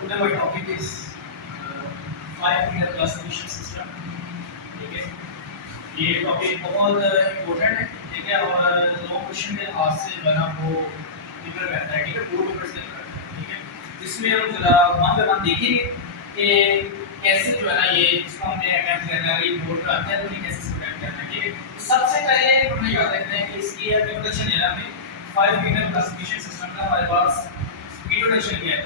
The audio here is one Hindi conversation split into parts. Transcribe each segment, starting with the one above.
today my topic is five-finger classification system. ठीक है, ये टॉपिक बहुत इम्पोर्टेंट है, ठीक है, और लॉन्ग क्वेश्चन में आज से बना वो पेपर रहता है, ठीक है, 4 पेपर से रहता है, ठीक है। जिसमें हम जरा वन बाय वन देखेंगे कि कैसे जो है ना ये इसको हमने अटेम्प्ट करना है, ये बोर्ड का आता है तो ये कैसे अटेम्प्ट करना है, ठीक है। सबसे पहले हमें याद रखना है कि इसकी इंट्रोडक्शन है ना, हमें फाइव-फिगर क्लासिफिकेशन सिस्टम का हमारे पास इंट्रोडक्शन किया है।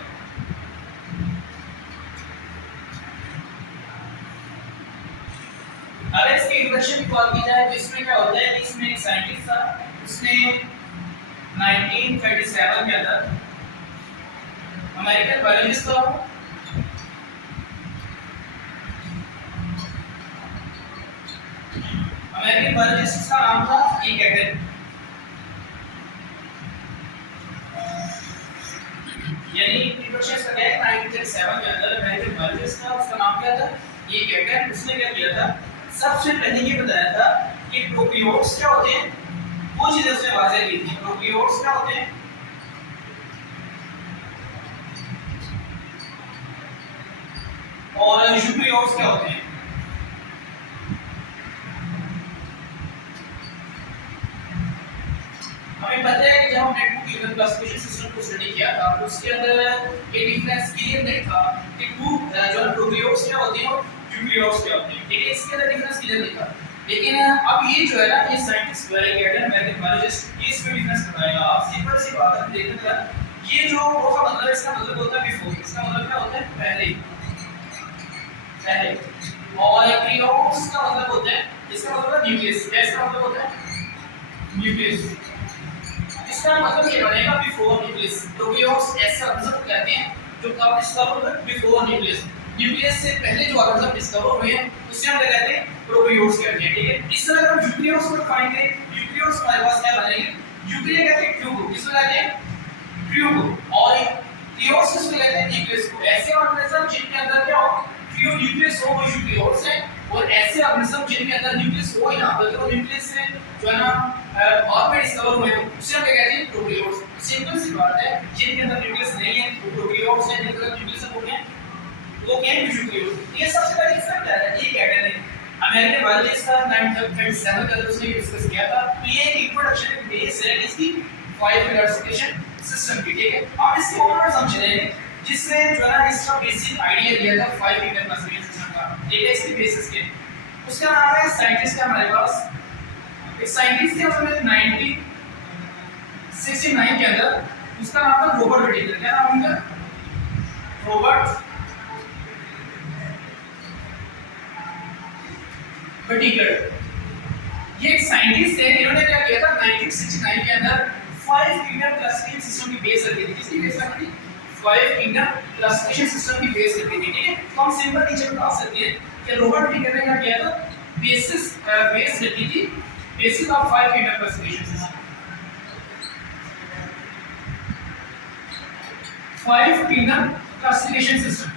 अगर इसके इंट्रोडक्शन की बात की जाए तो इसमें क्या होता है कि इसमें एक साइंटिस्ट था, उसने 1937 के अंदर अमेरिकन बायोलॉजिस्ट था, अमेरिकन बायोलॉजिस्ट का नाम था ई कैटन, यानी इंट्रोडक्शन इसका क्या है 1937 के अंदर अमेरिकन बायोलॉजिस्ट था, उसका नाम क्या था ई कैटन। उसने क्या किया था, सबसे पहले ये बताया था कि प्रोकैरियोट्स क्या होते हैं, वो चीजें उसने वाज़ेह की थी। प्रोकैरियोट्स क्या होते हैं और यूकैरियोट्स क्या होते हैं। हमें पता है कि जब हमने टू क्लासिफिकेशन सिस्टम को स्टडी किया था तो उसके अंदर ये डिफरेंस क्लियर नहीं था कि टू जो प्रोकैरियोट्स क्या होते हैं और यूकैरियोट्स क्या होते हैं, ठीक है, इसके अंदर डिफरेंस क्लियर नहीं था। लेकिन अब ये जो है ना, ये साइंटिस्ट अमेरिकन बायोलॉजिस्ट ये इसमें डिफरेंस बताएगा। आप सिंपल सी बात है, देखने का ये जो वो का मतलब है, इसका मतलब होता है बिफोर, इसका मतलब क्या होता है पहले, और यूकैरियोट्स का मतलब होता है, इसका मतलब है न्यूक्लियस, इसका मतलब होता है न्यूक्लियस, इसका मतलब ये बनेगा बिफोर न्यूक्लियस। प्रोकैरियोट्स ऐसा ऑर्गेनिज्म कहते हैं जो कब डिस्कवर हुए, बिफोर न्यूक्लियस, न्यूक्लियस से पहले जो ऑर्गेनिज्म डिस्कवर हुए हैं उससे हम क्या कहते हैं, प्रोकैरियोट्स कहते हैं, ठीक है। इस तरह हम यूकैरियोट्स को डिफाइन करें, यूकैरियोट्स हमारे पास क्या बनेंगे, यूकैरिया कहते हैं ट्यूब को, किसको कहते हैं ट्यूब को, और यूकैरियोट्स किसको कहते हैं न्यूक्लियस को। ऐसे ऑर्गेनिज्म जिनके अंदर क्या हो ट्यूब न्यूक्लियस हो वो यूकैरियोट्स हैं, और ऐसे ऑर्गेनिज्म जिनके अंदर न्यूक्लियस हो ही ना, बल्कि वो न्यूक्लियस से जो है ना और में डिस्कवर हुए हैं उसे हम क्या कहते हैं प्रोकैरियोट्स। सिंपल सी बात है, जिनके अंदर न्यूक्लियस नहीं है वो प्रोकैरियोट्स हैं, जिनके अंदर न्यूक्लियस हो गए वो क्या है यूकैरियोट्स। ये सबसे पहले इसका क्या है, ये कहते हैं अमेरिकन बायोलॉजिस्ट का 1937 का उसने डिस्कस किया था। तो ये एक इंट्रोडक्शन बेस है इसकी फाइव क्लासिफिकेशन सिस्टम की, ठीक है। अब इसके और समझ लेंगे जिसने जो है ना इसका बेसिक आइडिया दिया था फाइव फिगर क्लासिफिकेशन सिस्टम का, ठीक है, इसके बेसिस के। उसका नाम है साइंटिस्ट का हमारे पास एक साइंटिस्ट थे उसने 1969 के अंदर, उसका नाम था रॉबर्ट व्हिटेकर। क्या नाम उनका, रॉबर्ट व्हिटेकर। ये एक साइंटिस्ट थे, इन्होंने क्या किया था 1969 के अंदर फाइव फिगर क्लासिफिकेशन सिस्टम की बेस रखी थी। किसकी बेस रखी थी, फाइव फिगर क्लासिफिकेशन सिस्टम की बेस रखी थी, ठीक है। तो हम सिंपल नीचे बता सकते हैं कि रॉबर्ट व्हिटेकर ने क्या किया था, बेस रखी थी, basis of five figure classification system, five figure classification system.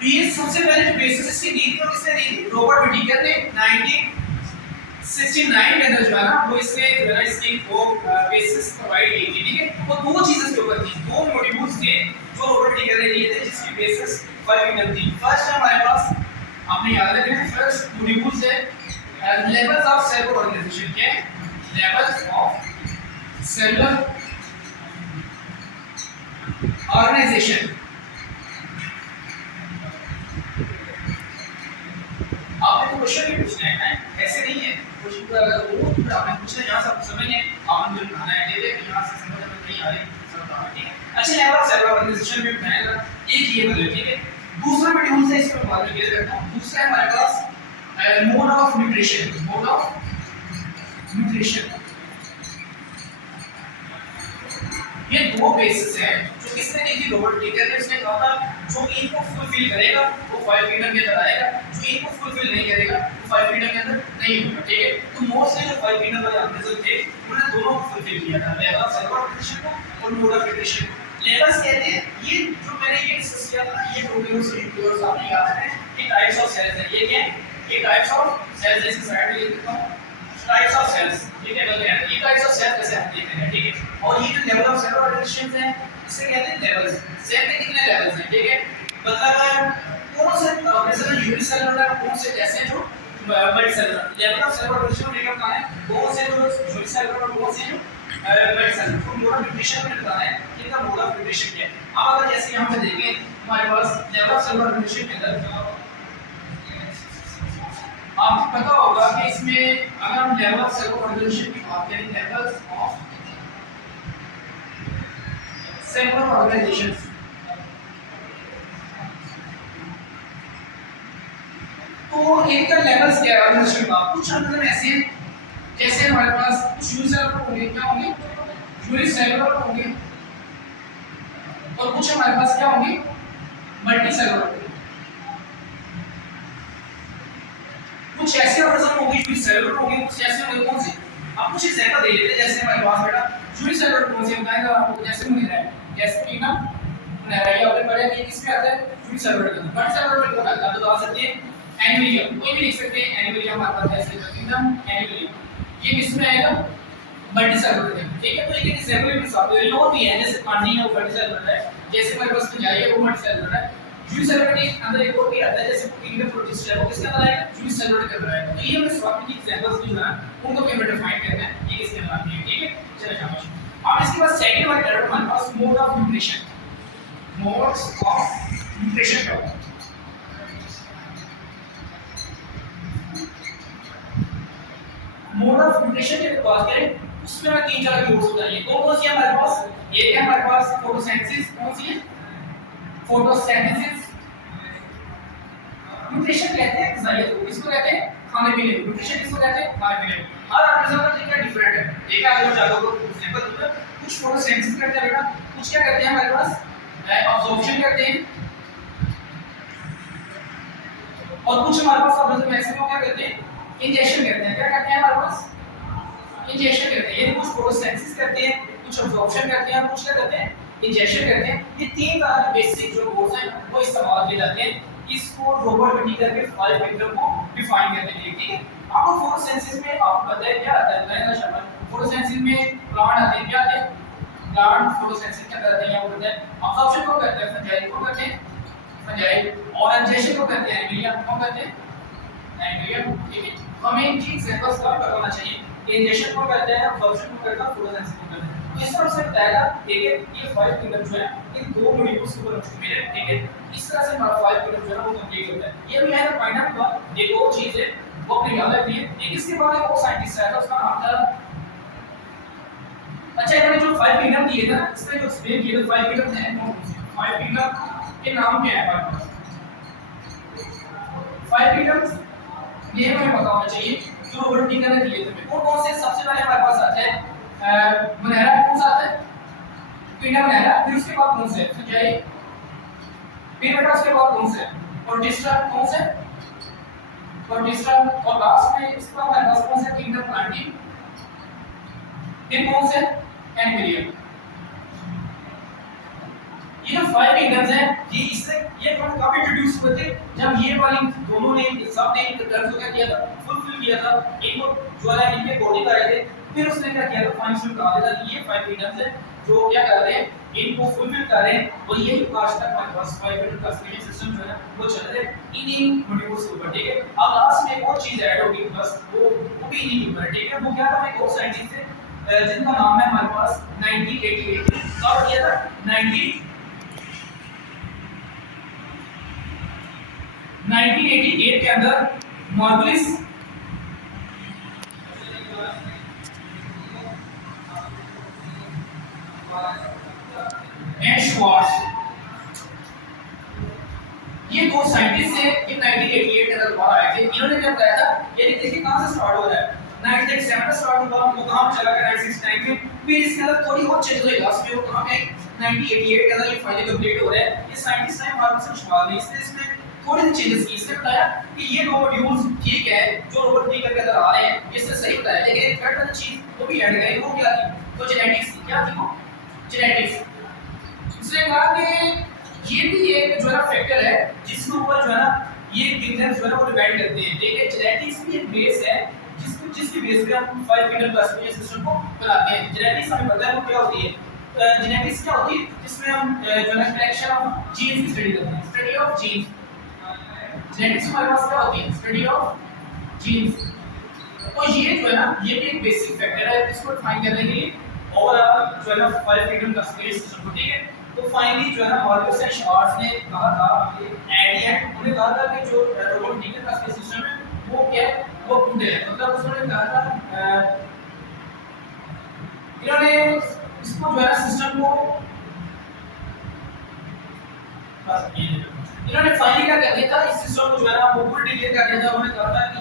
तो ये सबसे पहले जो बेसिस इसकी दी थी वो किसने दी थी, रॉबर्ट व्हिटेकर ने 1969 के अंदर जो है ना वो इसने जो है इसकी वो बेसिस प्रोवाइड की थी, ठीक है। वो दो चीजें के ऊपर थी, दो मॉड्यूल्स थे जो रॉबर्ट व्हिटेकर ने दिए थे जिसकी बेसिस फाइव फिगर थी। फर्स्ट है हमारे पास, आपने याद रखना है, फर्स्ट मॉड्यूल्स है लेवल्स ऑफ सेलुलर ऑर्गेनाइजेशन, क्या है लेवल्स ऑफ सेलुलर ऑर्गेनाइजेशन। आपने तो क्वेश्चन भी पूछना है, ऐसे नहीं है क्वेश्चन का वो तो आपने पूछना, यहां सब समझ है, आपने जो बनाना है दे यहां से समझ में नहीं आ रही सब बताना, ठीक है। अच्छा लेवल ऑफ सेलुलर ऑर्गेनाइजेशन में बनाएगा एक ये बदल, ठीक है। दूसरा मॉड्यूल से इसको बाद में क्लियर करता हूं। दूसरा है हमारे पास mode of nutrition, mode of nutrition. ये दो बेसिस हैं जो किसने दी थी, रॉबर्ट व्हिटेकर ने। उसने कहा था जो इनको फुलफिल करेगा वो फाइव फिगर के अंदर आएगा, जो इनको फुलफिल नहीं करेगा वो फाइव फिगर के अंदर नहीं होगा, ठीक है। तो मोस्टली जो फाइव फिगर वाले ऑर्गेनिज्म थे उन्होंने दोनों को फुलफिल किया था, लेवल ऑफ सेलुलर ऑर्गेनाइजेशन को और मोड ऑफ न्यूट्रिशन को। लेवल्स कहते हैं ये जो मैंने ये डिस्कस किया था, ये प्रोकैरियोट्स और यूकैरियोट्स आपने याद है, ये टाइप्स ऑफ सेल्स हैं। ये क्या है, ये टाइप्स ऑफ सेल्स, इसकी साइड में लिख देता हूं, टाइप्स ऑफ सेल्स, ठीक है, बोलते हैं ये टाइप्स ऑफ सेल कैसे हम देखते हैं, ठीक है। और ये जो लेवल ऑफ सेल ऑर्गेनाइजेशन है इसे कहते हैं लेवल्स। सेल के कितने लेवल्स हैं, ठीक है, मतलब कौन से ऑर्गेनाइजेशन यूनिसेलुलर है, कौन से कैसे जो multicellular. Level of cell organisation में क्या बताना है, कौन से जो यूनिसेलुलर और कौन से जो मल्टीसेलुलर। तो मोड ऑफ न्यूट्रिशन में बताना है कि इनका मोड ऑफ न्यूट्रिशन क्या है। अब अगर जैसे यहां पे देखें हमारे पास लेवल ऑफ सेल ऑर्गेनाइजेशन के अंदर आपको पता होगा कि इसमें अगर हम लेवल ऑफ सेल ऑर्गेनाइजेशन की बात करें, लेवल्स ऑफ सेलुलर ऑर्गेनाइजेशन, तो इनका लेवल्स क्या है ऑर्गेनाइजेशन का। कुछ मतलब ऐसे हैं जैसे हमारे पास कुछ यूनिसेलुलर होंगे, क्या होंगे, यूनिसेलुलर होंगे, और कुछ हमारे पास क्या होंगे, मल्टीसेलुलर। कुछ ऐसे ऑर्गेनिज्म होंगे यूनिसेलुलर होंगे, कुछ ऐसे होंगे कौन से, आप कुछ एग्जांपल दे लेते हैं। जैसे हमारे पास बेटा यूनिसेलुलर कौन से बताएगा आपको, जैसे मुनेरा है, जैसे कि ना मुनेरा ये आपने पढ़ा कि किसमें आता है, यूनिसेलुलर के अंदर। मल्टीसेलुलर में कौन आता है आप बता सकते हैं, एनिमलियम, कोई भी लिख सकते हैं, एनिमलियम हमारे पास ऐसे एकदम एनिमलियम, ये किसमें आएगा, मल्टीसेलुलर में, ठीक है। तो ये एग्जांपल भी साथ में और भी है, जैसे पानी है वो मल्टीसेलुलर है, जैसे हमारे पास पंजाई है वो मल्टीसेलुलर है। यूनिसेलुलर के अंदर एक और भी आता है जैसे किंगडम प्रोटिस्ट है, वो किसके अंदर आएगा, यूनिसेलुलर के अंदर आएगा। तो ये हमने स्वास्थ्य की एग्जांपल्स जो है उनको भी डिफाइन करना है, ये किसके अंदर आती है, ठीक है। चलो शाबाश। अब इसके बाद सेकंड वाला टर्म हमारे पास mode of nutrition, modes of nutrition का मोड ऑफ न्यूट्रिशन की बात करें उसमें हमें तीन तरह की मोड्स बताइए। कौन कौन सी है हमारे पास, एक है हमारे पास फोटोसिंथेसिस, कौन सी है, फोटोसिंथेसिस। न्यूट्रिशन कहते हैं ग़िज़ाइयत को, किसको कहते हैं, खाने पीने को। न्यूट्रिशन किसको कहते हैं, खाने पीने को। हर ऑर्गेनिज्म का तरीका डिफरेंट है, ठीक है। अगर जाकर को एग्जांपल दूंगा, कुछ फोटोसिंथेसिस करते हैं बेटा, कुछ क्या करते हैं हमारे पास, अब्जॉर्प्शन करते हैं, और कुछ हमारे पास ऑर्गेनिज्म ऐसे क्या करते हैं, इंजेक्शन करते हैं। क्या करते हैं हमारे पास, इंजेक्शन करते हैं। ये कुछ फोटोसिंथेसिस करते हैं, कुछ अब्जॉर्प्शन करते हैं, कुछ क्या करते हैं, इंजेक्शन करते हैं। ये तीन तरह के बेसिक जो मोड्स हैं वो इस्तेमाल किए जाते हैं इसको रॉबर्ट विटीकर के 5 वेक्टर को डिफाइन करने के लिए, ठीक है। आपको फोटोसिंथेसिस में आपको पता है क्या आता है, बताएगा शाबाश। फोटोसिंथेसिस में प्लांट आते हैं, क्या आते हैं, प्लांट फोटोसिंथेसिस क्या करते हैं, वो बताते हैं। अब्जॉर्प्शन को करते हैं फंजाई, को करते हैं फंजाई, और इंजेक्शन को करते हैं एनिमलिया, को करते हैं एनिमलिया, ठीक है। हमें इन चीज एग्जांपल्स का करना चाहिए, इंजेक्शन को करते हैं, अब्जॉर्प्शन को करते हैं, फोटोसिंथेसिस को करते हैं। तो इस तरह से बताएगा, ठीक है। ये 5 फिंगर जो है इन दो मॉलिक्यूल्स के ऊपर मुश्तमिल है, ठीक है। इस तरह से हमारा 5 फिंगर जो है वो कंप्लीट होता है। ये भी है ना फाइंड आउट का एक और चीज है वो अपनी याद रखनी है। एक इसके बाद एक और साइंटिस्ट आया था, उसका नाम था, अच्छा इन्होंने जो 5 फिंगर दिए थे ना, इसमें जो एक्सप्लेन किए थे 5 फिंगर हैं, 5 फिंगर के नाम क्या है हमारे पास, 5 फिंगर्स ये हमें पता होना चाहिए जो रॉबर्ट विटीकर ने दिए थे। कौन कौन से, सबसे पहले हमारे पास आते हैं मुनेरा, कौन सा आता है, पिंडा मुनेरा, फिर उसके बाद कौन से, फंजाई, फिर बेटा उसके बाद कौन से, प्रोटिस्टा, कौन से, प्रोटिस्टा, और लास्ट में इसके बाद हमारे पास कौन से, किंगडम प्लांटी, फिर कौन से, एनिमलिया। ये जो 5 किंगडम्स हैं ये इससे ये काफी इंट्रोड्यूस हुए थे जब ये वाली दोनों ने सब ने टर्म्स को क्या किया था, फुलफिल किया था। एक वो जो है इनके बॉडी का आए थे, फिर उसने क्या किया था, फाइनल कहा था कि ये 5 किंगडम्स हैं जो क्या कर रहे हैं, इनको फुलफिल कर रहे हैं, और यही आज तक हमारे पास 5 किंगडम क्लासिफिकेशन सिस्टम जो है वो चल रहा है इन्हीं मॉड्यूल्स के ऊपर, ठीक है। अब लास्ट में एक और चीज ऐड होगी बस, वो भी इन्हीं के ऊपर, ठीक है। वो क्या था, एक और साइंटिस्ट थे जिनका नाम है हमारे पास 1988 कब किया था, 1988 के अंदर मार्गलिस एंड श्वार्ट्ज, ये दो साइंटिस्ट थे, ये 1988 के अंदर बाहर आए थे। इन्होंने क्या बताया था, ये देखिए कहां से स्टार्ट हो रहा है, 1987 में स्टार्ट हुआ, वो कहां चला गया 1969 में, फिर इसके अंदर थोड़ी और चेंज हुई, लास्ट में वो कहां पे 1988 के अंदर ये फाइनली कंप्लीट हो रहा है। ये साइंटिस्ट हैं मार्गलिस श्वार्ट्ज ने इसमें थोड़ी सी चेंजेस की। इसने बताया कि ये दो मॉड्यूल्स ठीक है जो रॉबर्ट विटीकर के अंदर आ रहे हैं, इससे सही बताया, लेकिन एक थर्ड वाली चीज वो भी ऐड करें, वो क्या थी, तो जेनेटिक्स थी। क्या थी वो, जेनेटिक्स। इसने कहा कि ये भी एक जो है ना फैक्टर है जिसके ऊपर जो है ना ये किंगडम्स जो है ना वो डिपेंड करते हैं, ठीक है। जेनेटिक्स भी एक बेस है जिसके जिसकी बेस पे हम 5 किंगडम क्लासिफिकेशन सिस्टम को बनाते हैं। जेनेटिक्स हमें पता है वो क्या होती है। जेनेटिक्स क्या होती है, जिसमें हम जो है कलेक्शन ऑफ जीन्स की स्टडी करते हैं, स्टडी ऑफ जीन्स। जेनेटिक्स हमारे पास क्या होती है, स्टडी ऑफ जीन्स। तो ये जो है ना, ये भी एक बेसिक फैक्टर है इसको डिफाइन करने के लिए ओवरऑल जो है ना 5 किंगडम क्लासिफिकेशन सिस्टम को, ठीक है। तो फाइनली जो है ना मार्कस एंड श्वार्ट्ज ने कहा था एट उन्होंने कहा था कि जो रोबोटिक क्लासिफिकेशन सिस्टम है वो क्या है, वो गुड है। मतलब उसने कहा था इन्होंने इसको जो है सिस्टम को इन्होंने फाइनली क्या कर दिया था, इस सिस्टम को जो है ना वो फुल डिक्लेयर कर दिया था। उन्होंने कहा था कि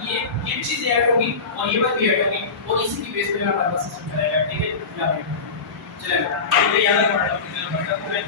ये चीजें ऐड होगी और ये बात भी ऐड होगी और इसी की बेस पे हमारा सिस्टम चलेगा, ठीक है। चलेगा, तो ये याद रखना।